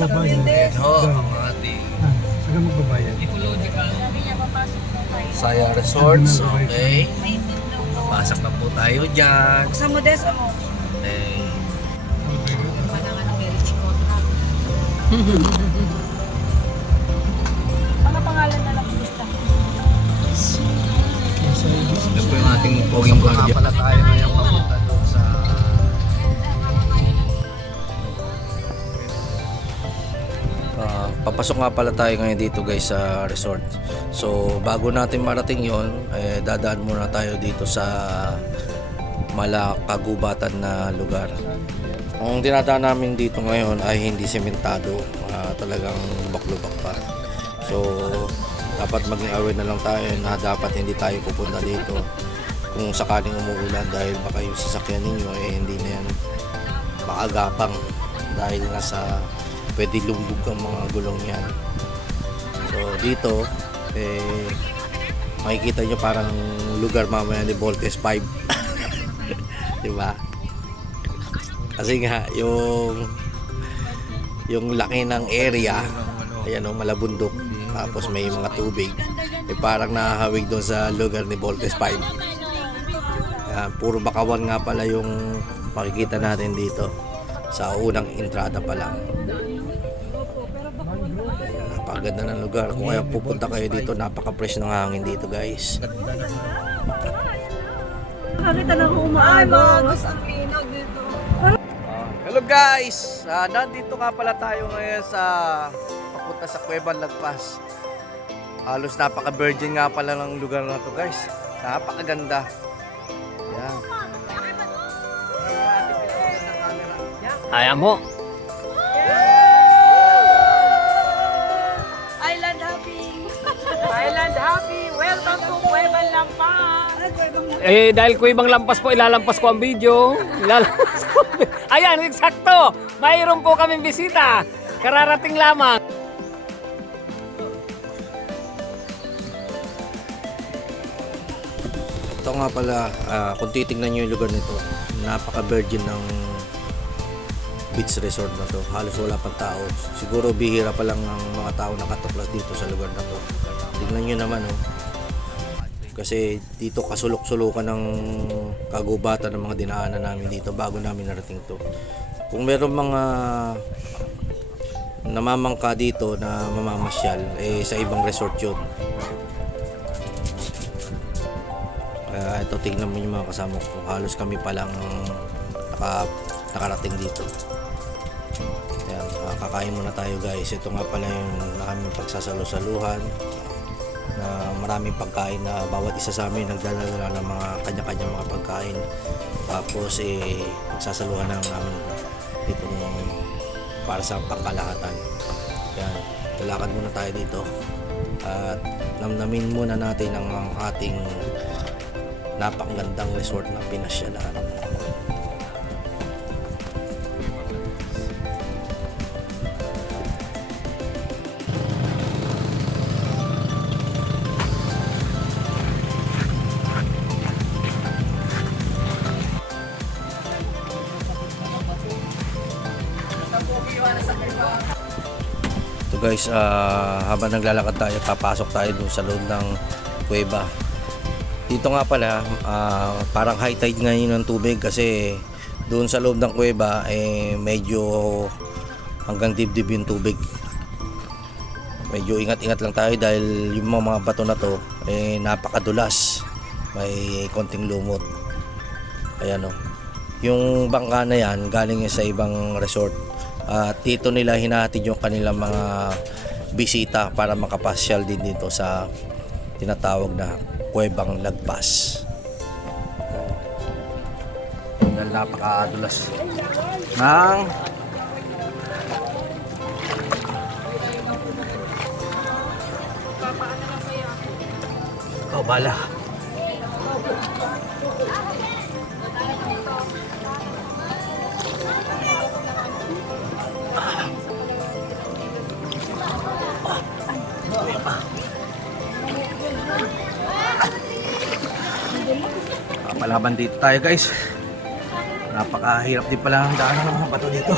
magbabayad. Ayan ho, ang ating Saka magbabayad. Saya Resorts. Okay. Pasok na po tayo dyan. Sa Modes ako. Okay. Ano pangalan na lang gusto? Ito po yung ating poging guardia. Pala tayo ngayon papunta doon sa papasok nga pala tayo ngayon dito guys sa resort. So bago natin marating yon, dadaan muna tayo dito sa malakagubatan na lugar. Ang dinadaan namin dito ngayon ay hindi sementado, talagang lubak-lubak pa. So dapat maging aware na lang tayo na dapat hindi tayo pupunta dito kung sakaling umuulan, dahil baka yung sasakyan ninyo hindi na yan makagapang dahil nasa pwede lumbog ang mga gulong yan. So dito makikita nyo parang lugar mamaya ni Voltes 5. Diba? Kasi nga yung laki ng area, ayan o, malabundok, tapos may mga tubig, parang nakahawig doon sa lugar ni Voltes 5. Ayan, puro bakawan nga pala yung makikita natin dito sa unang entrada pa lang. Napakaganda ng lugar. Kung kaya pupunta kayo dito, napaka-fresh ng hangin dito guys. Nakakita na ako umaagos ang pinog dito. Hello guys! Nandito nga pala tayo ngayon sa papunta sa Cuevan Lagpas. Halos napaka-virgin nga pala ng lugar na to guys. Napakaganda. Yan. Ayan mo. Island hopping. Island Happy, welcome to Cuevan Lampas. Dahil Kuibang Lampas po, ilalampas ko ang video. Ilalampas ko. Ayan, eksakto. Mayroon po kaming bisita. Kararating lamang. Ito nga pala, kung titignan nyo yung lugar nito, napaka-virgin ng beach resort na to. Halos wala pang tao. Siguro bihira pa lang ang mga tao nakatuklas dito sa lugar na to. Tignan nyo naman oh. Kasi dito kasulok-sulukan ng kagubatan ng mga dinaanan namin dito bago namin narating to. Kung meron mga namamangka dito na mamamasyal, sa ibang resort yun. Ito, tingnan mo yung mga kasama ko. Halos kami pa lang nakarating dito. Ayan, kakain muna tayo guys. Ito nga pala yung aming pagsasalo-saluhan na maraming pagkain na bawat isa sa amin nagdadala ng mga kanya-kanya mga pagkain. Tapos pagsasaluhan ng namin dito para sa pangkalahatan. Ayan, lalakad muna tayo dito at namnamin muna natin ang ating napakagandang resort na pinasyalan. Ito guys, habang naglalakad tayo, papasok tayo dun sa loob ng kuweba. Dito nga pala, parang high tide ngayon ng tubig kasi doon sa loob ng kuweba medyo hanggang dibdib yung tubig. Medyo ingat-ingat lang tayo dahil yung mga bato na to napakadulas. May konting lumot. Ayan o. Yung bangka na yan galing sa ibang resort. At dito nila hinahatid yung kanilang mga bisita para makapasyal din dito sa tinatawag na Cuevang Lagpas. Dahil napakadulas ng bala. Palaban dito tayo guys. Napakahirap din pala ang daanan ng mga bato dito.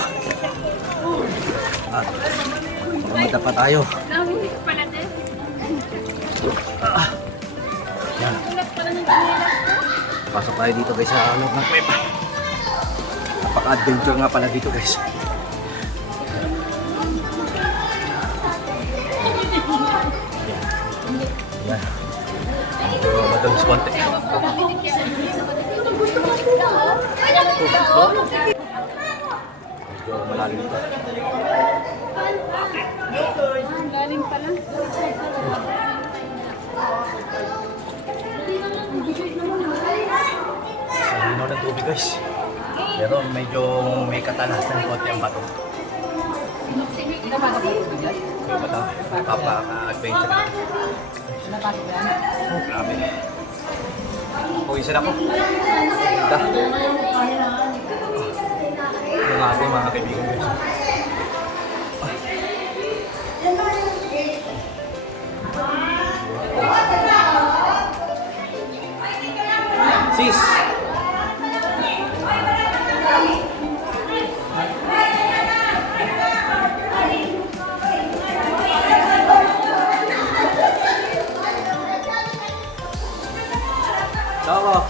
At baka pa tayo. Nahuli pala din. Yan. Ulat pala ng kanilas ko. Pasok tayo dito guys sa loob ng kuweba. Napaka-adventure nga pala dito guys. Yan. Medyo madalas konti. Medyo malalim dito. Galing pala. Sa linaw ng tubig guys. Pero medyo may katalasan konti ang bato. Kaya bata, napaka-adventure na. Oh, grabe. Pawisan ako. Ganda. Yung ating mga kaibigan guys. Sis! Tama.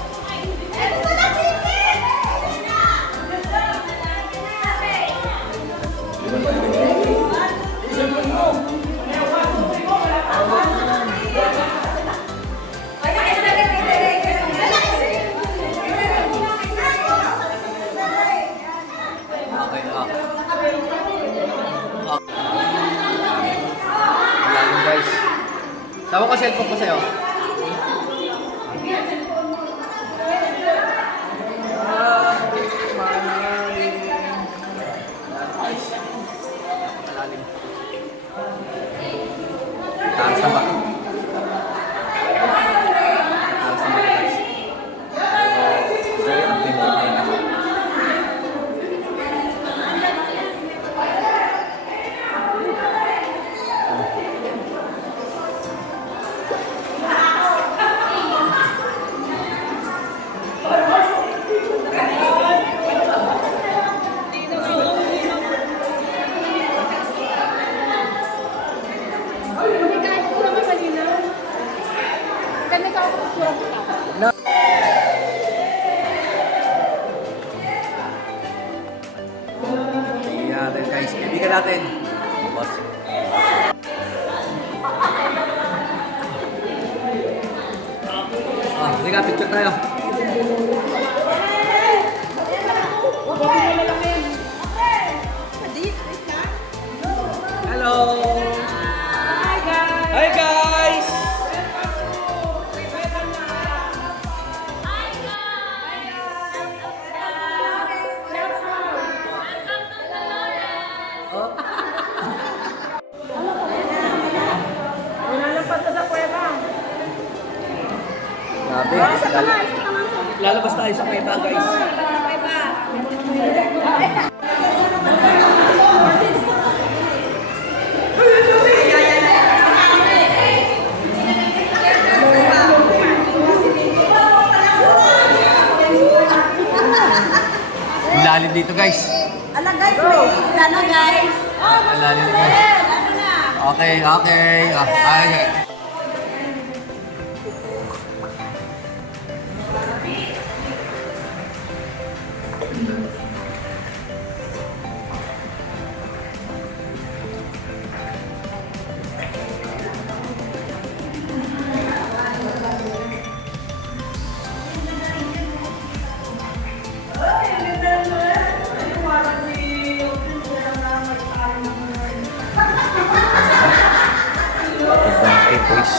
Malalim guys. Tawa ko cellphone ko sa'yo. Malalim. Taas na ba? Taas na ba guys? Very adventure na. Kaibigan natin guys, kaibigan natin. Boss. Sige nga, picture tayo. Hello! Hi guys! Grabe. Lalabas tayo sa kuweba guys. Lalim dito guys. Ala guys, wala na guys. Lalim dito. Okay, okay. Okay. Boys.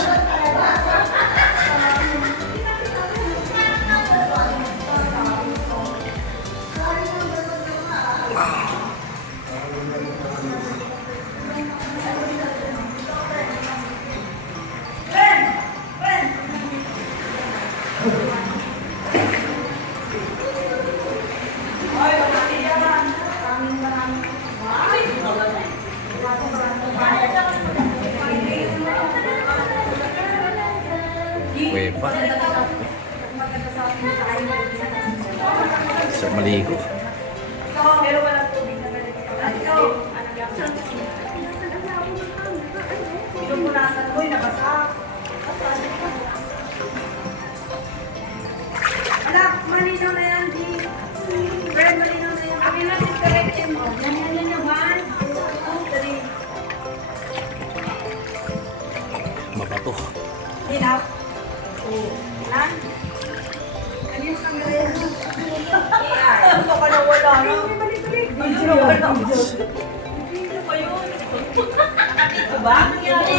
Kuweba. Sa maligo. Pinupulasan ko, nabasa. Anak, malinaw na yan, Di. Fred, malinaw na yan. Akin na, correction mo. Ganyan na naman. Dali. Mabato. Hinaw. Lan? Ano yung camera yan? Ano ka na wala? Balik-balik. Video na wala. Video pa yun. Nakatito ba? Nangyari.